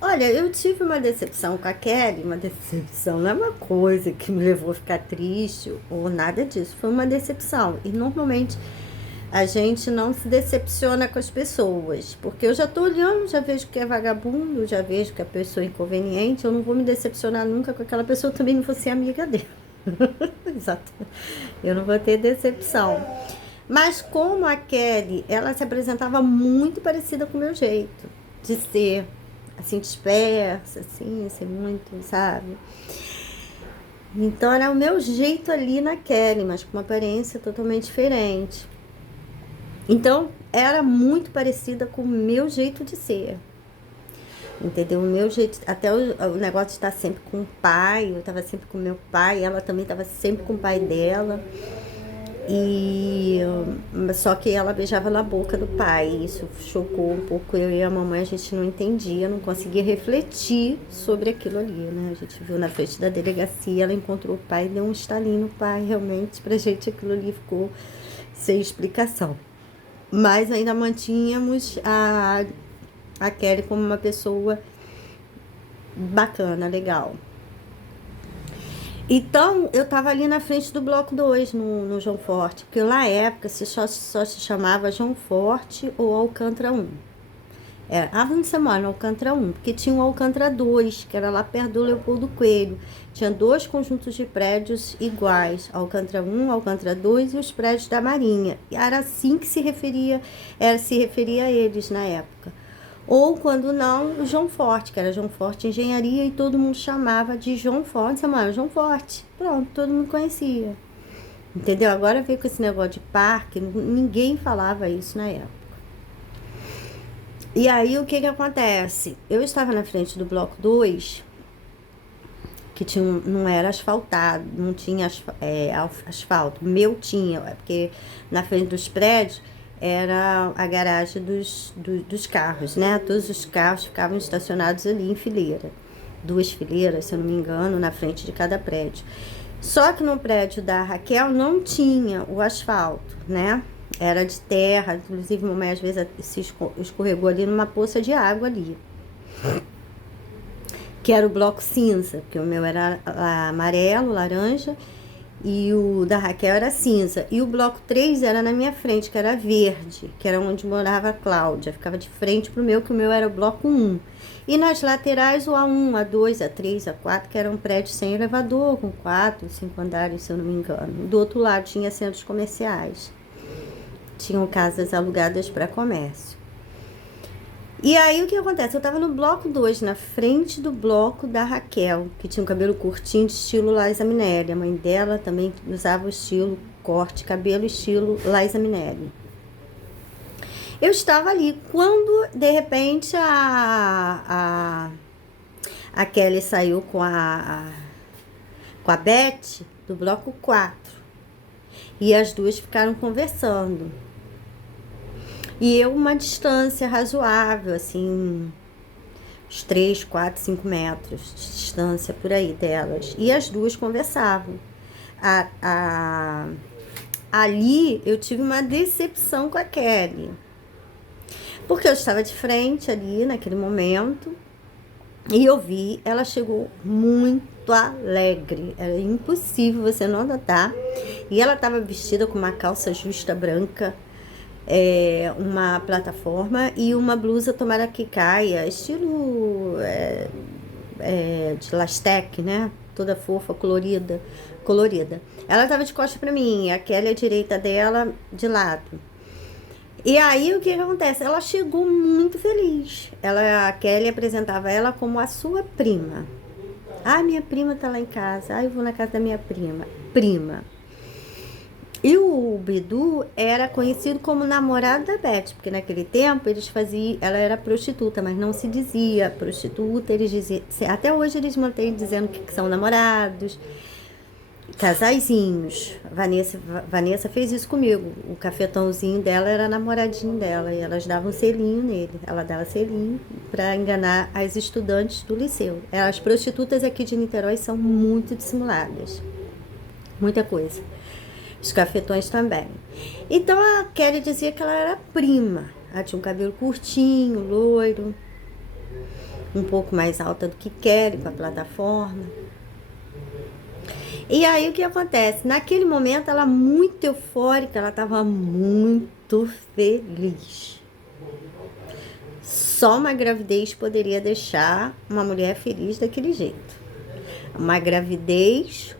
Olha, eu tive uma decepção com a Kelly, uma decepção não é uma coisa que me levou a ficar triste ou nada disso, foi uma decepção. E normalmente a gente não se decepciona com as pessoas, porque eu já tô olhando, já vejo que é vagabundo, já vejo que a pessoa é inconveniente, eu não vou me decepcionar nunca com aquela pessoa, eu também não vou ser amiga dele. Exato. Eu não vou ter decepção. Mas como a Kelly, ela se apresentava muito parecida com o meu jeito de ser, assim, dispersa, assim, ser muito, sabe? Então era o meu jeito ali na Kelly, mas com uma aparência totalmente diferente. Então era muito parecida com o meu jeito de ser. Entendeu? O meu jeito, até o negócio de estar sempre com o pai, eu estava sempre com meu pai, ela também estava sempre com o pai dela. E só que ela beijava na boca do pai. Isso chocou um pouco eu e a mamãe, a gente não entendia, não conseguia refletir sobre aquilo ali, né? A gente viu na frente da delegacia, ela encontrou o pai, deu um estalinho no pai, realmente pra gente aquilo ali ficou sem explicação. Mas ainda mantínhamos a Kelly como uma pessoa bacana, legal. Então, eu tava ali na frente do bloco 2 no João Forte, porque na época só se chamava João Forte ou Alcântara 1. É, Avenida Semana, Alcântara 1, porque tinha o Alcântara 2, que era lá perto do Leopoldo Coelho. Tinha dois conjuntos de prédios iguais, Alcântara 1, Alcântara 2 e os prédios da Marinha. E era assim que se referia a eles na época. Ou, quando não, o João Forte, que era João Forte Engenharia, e todo mundo chamava de João Forte, chamava João Forte. Pronto, todo mundo conhecia. Entendeu? Agora veio com esse negócio de parque, ninguém falava isso na época. E aí, o que que acontece? Eu estava na frente do bloco 2, que tinha não era asfaltado, não tinha asfalto. O meu tinha, porque na frente dos prédios era a garagem dos carros, né? Todos os carros ficavam estacionados ali em fileira. Duas fileiras, se eu não me engano, na frente de cada prédio. Só que no prédio da Raquel não tinha o asfalto, né? Era de terra, inclusive mamãe às vezes se escorregou ali numa poça de água ali. Que era o bloco cinza, porque o meu era amarelo, laranja, e o da Raquel era cinza. E o bloco 3 era na minha frente, que era verde, que era onde morava a Cláudia. Ficava de frente pro meu, que o meu era o bloco 1. E nas laterais o A1, A2, A3, A4, que era um prédio sem elevador, com 4, 5 andares, se eu não me engano. Do outro lado tinha centros comerciais. Tinham casas alugadas para comércio. E aí o que acontece? Eu tava no bloco 2, na frente do bloco da Raquel, que tinha um cabelo curtinho de estilo Liza Minelli. A mãe dela também usava o estilo corte, cabelo estilo Liza Minelli. Eu estava ali quando, de repente, a Kelly saiu com a Beth do bloco 4. E as duas ficaram conversando. E eu, uma distância razoável, assim, uns 3, 4, 5 metros de distância por aí delas. E as duas conversavam. Ali eu tive uma decepção com a Kelly. Porque eu estava de frente ali naquele momento. E eu vi, ela chegou muito alegre. Era impossível você não notar. E ela estava vestida com uma calça justa branca, uma plataforma e uma blusa tomara que caia, estilo de Lastec, né? Toda fofa, colorida. Ela estava de costas para mim, a Kelly à direita dela, de lado. E aí o que acontece? Ela chegou muito feliz. A Kelly apresentava ela como a sua prima. Ah, minha prima tá lá em casa. Ah, eu vou na casa da minha prima. E o Bidu era conhecido como namorado da Beth, porque naquele tempo eles faziam, ela era prostituta, mas não se dizia prostituta, eles diziam, até hoje eles mantêm dizendo que são namorados, casaizinhos. Vanessa fez isso comigo, o cafetãozinho dela era namoradinho dela, e elas davam selinho nele, ela dava selinho para enganar as estudantes do liceu. As prostitutas aqui de Niterói são muito dissimuladas, muita coisa. Os cafetões também. Então a Kelly dizia que ela era prima. Ela tinha um cabelo curtinho, loiro. um pouco mais alta do que Kelly para a plataforma. E aí o que acontece? Naquele momento ela muito eufórica, ela estava muito feliz. Só uma gravidez poderia deixar uma mulher feliz daquele jeito. Uma gravidez,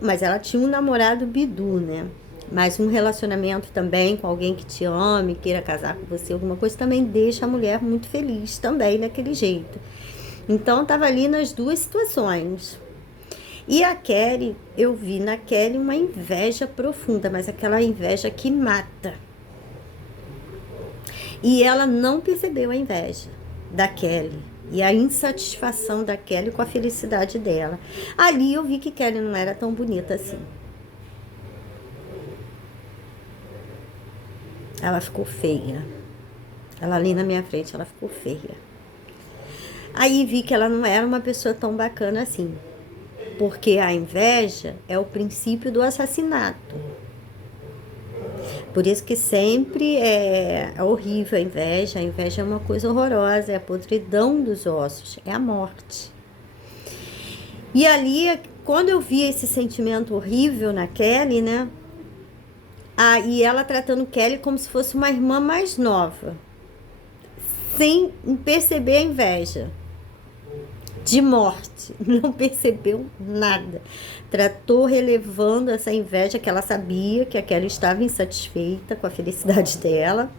mas ela tinha um namorado bidu, né? Mas um relacionamento também com alguém que te ame, queira casar com você, alguma coisa, também deixa a mulher muito feliz também daquele jeito. Então, estava ali nas duas situações. E a Kelly, eu vi na Kelly uma inveja profunda, mas aquela inveja que mata. E ela não percebeu a inveja da Kelly e a insatisfação da Kelly com a felicidade dela. Ali eu vi que Kelly não era tão bonita assim. Ela ficou feia. Ela ali na minha frente, ela ficou feia. Aí vi que ela não era uma pessoa tão bacana assim. Porque a inveja é o princípio do assassinato. Por isso que sempre é horrível a inveja. A inveja é uma coisa horrorosa, é a podridão dos ossos, é a morte. E ali, quando eu vi esse sentimento horrível na Kelly, né? E ela tratando Kelly como se fosse uma irmã mais nova, sem perceber a inveja de morte, não percebeu nada. Tratou relevando essa inveja que ela sabia que a Kelly estava insatisfeita com a felicidade dela.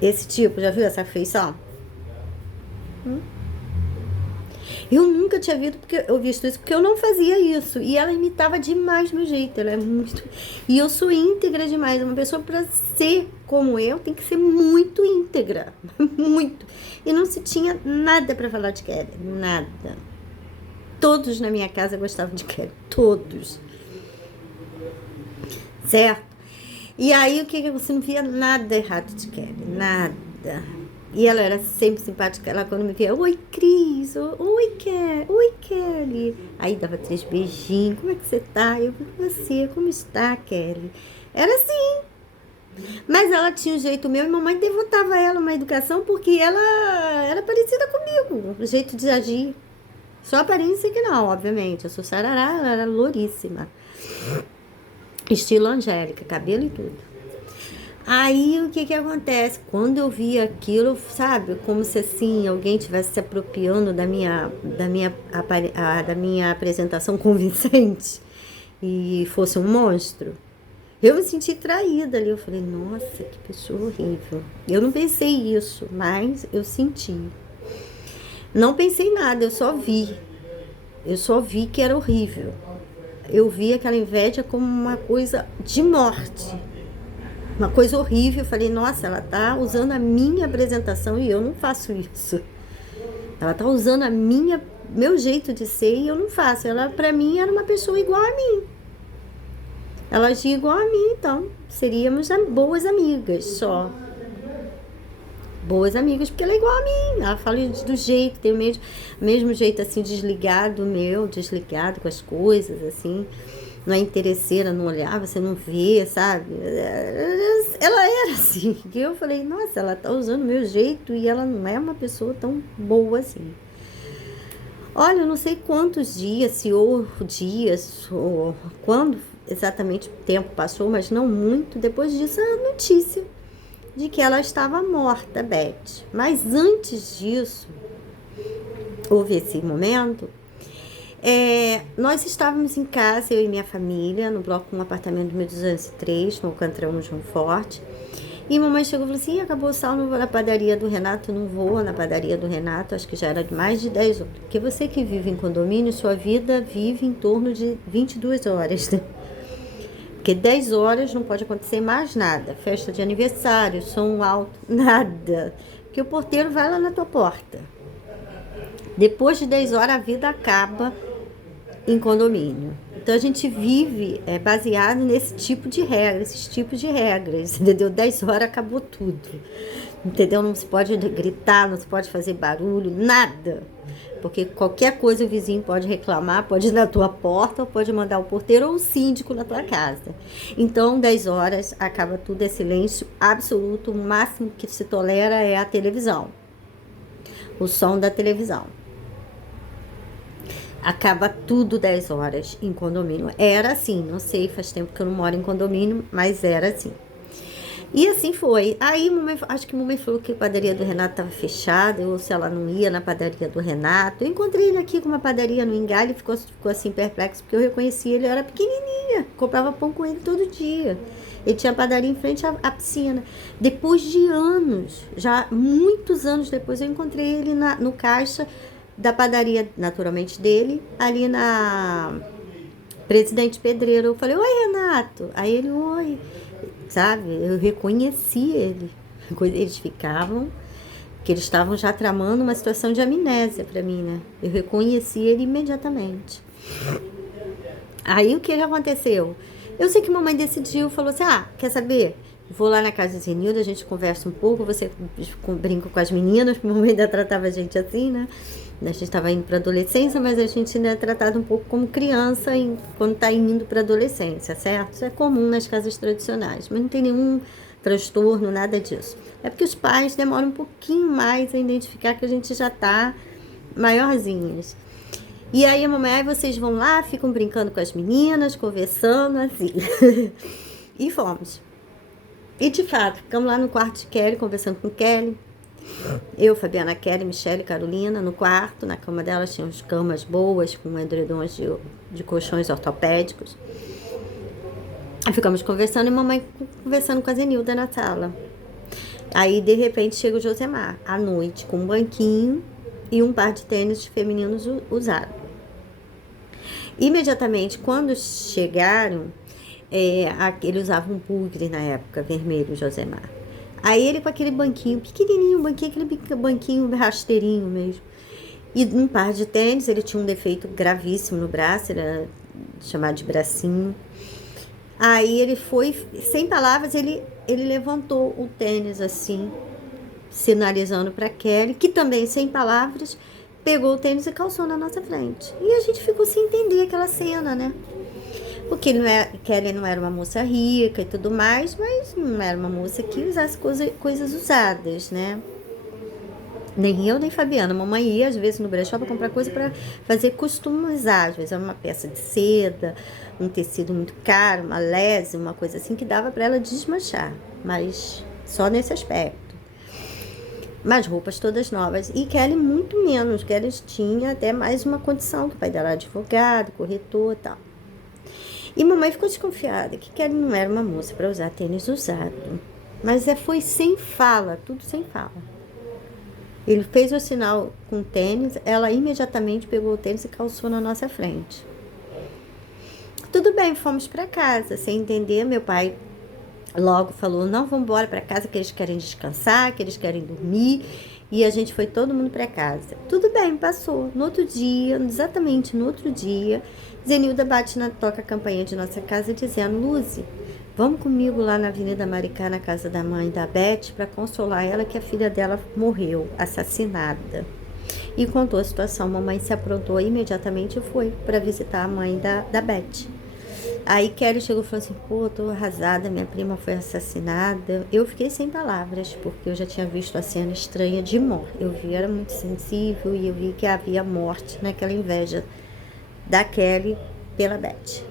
Esse tipo, já viu essa afeição? Eu nunca tinha visto isso, porque eu não fazia isso. E ela imitava demais meu jeito. Ela é muito. E eu sou íntegra demais. Uma pessoa, para ser como eu, tem que ser muito íntegra. Muito. E não se tinha nada para falar de Kelly. Nada. Todos na minha casa gostavam de Kelly. Todos. Certo? E aí, o que você não via nada errado de Kelly. Nada. E ela era sempre simpática. Ela, quando me via, oi, Cris, oi, Kelly. Aí dava 3 beijinhos. Como é que você tá? Eu falei, você, como está, Kelly? Era assim. Mas ela tinha um jeito meu e mamãe devotava ela uma educação porque ela era parecida comigo, o jeito de agir. Só a aparência que não, obviamente. Eu sou sarará, ela era louríssima. Estilo Angélica, cabelo e tudo. Aí, o que acontece? Quando eu vi aquilo, sabe? Como se, assim, alguém estivesse se apropriando da minha apresentação convincente e fosse um monstro. Eu me senti traída ali. Eu falei, nossa, que pessoa horrível. Eu não pensei isso, mas eu senti. Não pensei nada, eu só vi. Eu só vi que era horrível. Eu vi aquela inveja como uma coisa de morte. Uma coisa horrível. Eu falei, nossa, ela tá usando a minha apresentação e eu não faço isso. Ela tá usando meu jeito de ser e eu não faço. Ela, pra mim, era uma pessoa igual a mim. Ela agia igual a mim, então seríamos boas amigas só. Boas amigas, porque ela é igual a mim. Ela fala do jeito, tem o mesmo jeito assim, desligado com as coisas, assim. Não é interesseira, não olhar, você não vê, sabe? Ela era assim. E eu falei, nossa, ela tá usando o meu jeito e ela não é uma pessoa tão boa assim. Olha, eu não sei quantos dias, ou quando exatamente o tempo passou, mas não muito. Depois disso, a notícia de que ela estava morta, Beth. Mas antes disso, houve esse momento. Nós estávamos em casa, eu e minha família, no bloco 1, apartamento 1203, no Alcantrão João Forte. E mamãe chegou e falou assim, acabou o sal, não vou na padaria do Renato, não vou na padaria do Renato, acho que já era de mais de 10 horas. Porque você que vive em condomínio, sua vida vive em torno de 22 horas, né? Porque 10 horas não pode acontecer mais nada. Festa de aniversário, som alto, nada. Porque o porteiro vai lá na tua porta. Depois de 10 horas a vida acaba em condomínio. Então a gente vive baseado nesse tipo de regra, esses tipos de regras, entendeu? 10 horas acabou tudo, entendeu? Não se pode gritar, não se pode fazer barulho, nada. Porque qualquer coisa o vizinho pode reclamar, pode ir na tua porta, ou pode mandar o porteiro ou o síndico na tua casa. Então, 10 horas, acaba tudo, é silêncio absoluto, o máximo que se tolera é a televisão. O som da televisão. Acaba tudo 10 horas em condomínio. Era assim, não sei, faz tempo que eu não moro em condomínio, mas era assim. E assim foi. Aí, acho que a mamãe falou que a padaria do Renato estava fechada, ou se ela não ia na padaria do Renato. Eu encontrei ele aqui com uma padaria no Engalho e ficou assim perplexo, porque eu reconheci ele, eu era pequenininha, comprava pão com ele todo dia. Ele tinha padaria em frente à piscina. Depois de anos, já muitos anos depois, eu encontrei ele no caixa da padaria, naturalmente dele, ali na Presidente Pedreiro. Eu falei, oi, Renato. Aí ele, oi. Sabe, eu reconheci ele. Eles ficavam, que eles estavam já tramando uma situação de amnésia pra mim, né? Eu reconheci ele imediatamente. Aí o que aconteceu? Eu sei que a mamãe decidiu, falou assim, quer saber? Vou lá na casa de Zenilda, a gente conversa um pouco, você brinca com as meninas, porque a mamãe ainda tratava a gente assim, né? A gente estava indo para adolescência, mas a gente ainda é tratado um pouco como criança quando está indo para adolescência, certo? Isso é comum nas casas tradicionais, mas não tem nenhum transtorno, nada disso. É porque os pais demoram um pouquinho mais a identificar que a gente já está maiorzinhas. E aí a mamãe, vocês vão lá, ficam brincando com as meninas, conversando, assim. E fomos. E de fato, ficamos lá no quarto de Kelly, conversando com Kelly. Eu, Fabiana, Kelly, Michelle e Carolina no quarto. Na cama delas tinham camas boas, com edredons de colchões ortopédicos. Aí ficamos conversando e mamãe conversando com a Zenilda na sala. Aí, de repente, chega o Josemar, à noite, com um banquinho e um par de tênis femininos usados. Imediatamente, quando chegaram, ele usava um bugre na época, vermelho, Josemar. Aí ele com aquele banquinho pequenininho, aquele banquinho rasteirinho mesmo. E um par de tênis, ele tinha um defeito gravíssimo no braço, era chamado de bracinho. Aí ele foi, sem palavras, ele levantou o tênis assim, sinalizando para Kelly, que também, sem palavras, pegou o tênis e calçou na nossa frente. E a gente ficou sem entender aquela cena, né? Porque Kelly não era uma moça rica e tudo mais, mas não era uma moça que usasse coisas usadas, né? Nem eu, nem Fabiana. Mamãe ia, às vezes, no brechó para comprar coisa para fazer customizar. Às vezes era uma peça de seda, um tecido muito caro, uma lese, uma coisa assim, que dava para ela desmanchar. Mas só nesse aspecto. Mas roupas todas novas. E Kelly muito menos. Kelly tinha até mais uma condição, que o pai dela era advogado, corretor e tal. E mamãe ficou desconfiada, que Kelly não era uma moça para usar tênis usado. Mas foi sem fala, tudo sem fala. Ele fez o sinal com o tênis, ela imediatamente pegou o tênis e calçou na nossa frente. Tudo bem, fomos para casa, sem entender. Meu pai logo falou, não, vamos embora para casa, que eles querem descansar, que eles querem dormir. E a gente foi todo mundo para casa. Tudo bem, passou. No outro dia, exatamente no outro dia, Zenilda toca a campainha de nossa casa dizendo, Luzi, vamos comigo lá na Avenida Maricá, na casa da mãe da Beth, para consolar ela que a filha dela morreu, assassinada. E contou a situação. Mamãe se aprontou imediatamente e foi para visitar a mãe da Beth. Aí Kelly chegou e falou assim, pô, tô arrasada, minha prima foi assassinada. Eu fiquei sem palavras, porque eu já tinha visto a cena estranha de morte. Eu vi, era muito sensível, e eu vi que havia morte naquela inveja da Kelly pela Beth.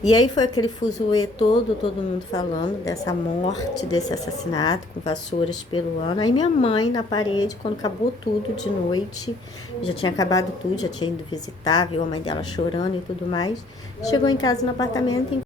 E aí foi aquele fuzuê todo mundo falando dessa morte, desse assassinato, com vassouras pelo ano. Aí minha mãe na parede, quando acabou tudo de noite, já tinha acabado tudo, já tinha ido visitar, viu a mãe dela chorando e tudo mais, chegou em casa no apartamento e